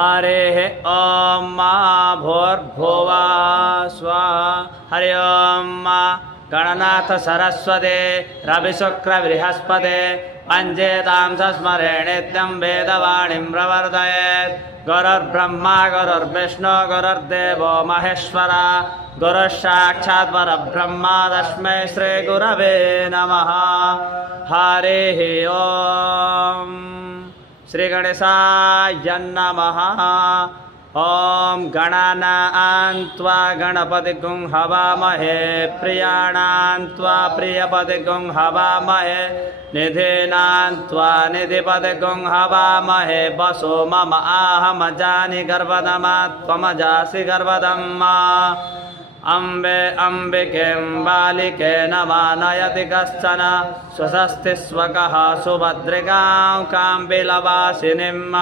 हरेः ॐ मा भूर्भुवः स्वाहा। हरि ओं मा गणनाथ सरस्वते रविशुक्रबृहस्पते पञ्चेतां स्मरे नित्यं वेदवाणीं प्रवर्तयेत्। गुरुर्ब्रह्मा गुरुर्विष्णु गुरुर्देवो महेश्वरा गुरुः साक्षात् परब्रह्मा तस्मै श्रीगुरवे नमः। हरिः ओं श्रीगणेशाय नमः। ॐ गणानां त्वा गणपतिगुं हवामहे प्रियाणां त्वा प्रियपतिगुं हवामहे निधीनां त्वा निधिपतिगुं हवामहे। वसो मम आहमजानि गर्भदमा त्वमजासि गर्भदम्मा। अम्बे अम्बिकें बालिके नमानयति कश्चन स्वस्ति स्वकः सुभद्रिकां काम्बिलवासिनीम्।